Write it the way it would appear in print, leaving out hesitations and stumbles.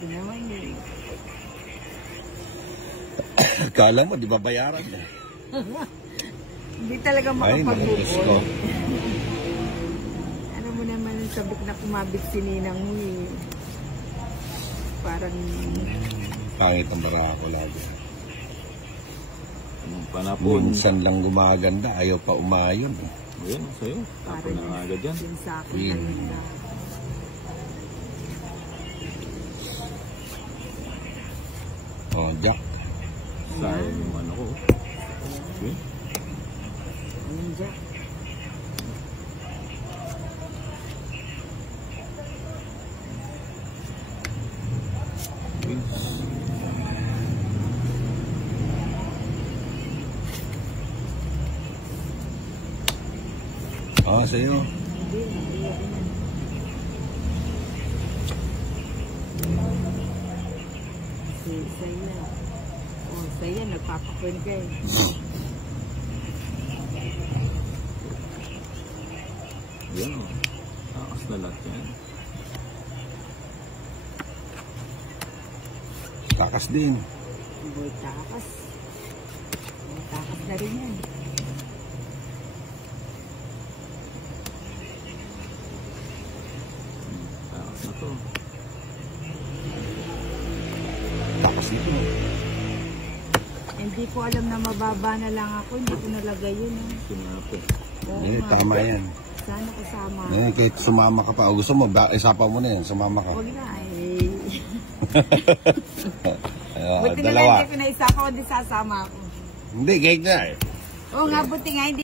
Ito naman eh. Kala mo, di ba bayaran na? Hindi talaga Ay, makapag-bukol. Ano mo naman ang sabik na kumabit si Ninang mo eh. Parang... Pangit ang barako lagi. Anong panapon? Minsan lang gumaganda, ayaw pa umayon. Ayan, sa'yo. Tapon na agad yan. Yung sa akin na Oh, Jack. Sayang yung ano ko. Okay. ayun dyan. Oh, sa'yo. Hindi, hindi ako na. Sa'yo. Oh, sa'yo, nagpapakwin ka eh. Yan o. Takas na lahat yan. Takas din. Boy, takas. Oh, takas na rin yan. Takas na to. Takas dito. Hindi ko alam na mababa na lang ako. Hindi ko nalagay yun. Eh. Sinapo. Oo, Eh, nga. tama yan. Sana kasama. Eh, kahit sumama ka pa. O gusto mo, isapa mo na yan. Sumama ka. Huwag na eh. Ayun, Buti na lang dalawa. hindi ko na isa ko, hindi sasama ako. Hindi, kahit na eh. Oo nga, buti nga hindi.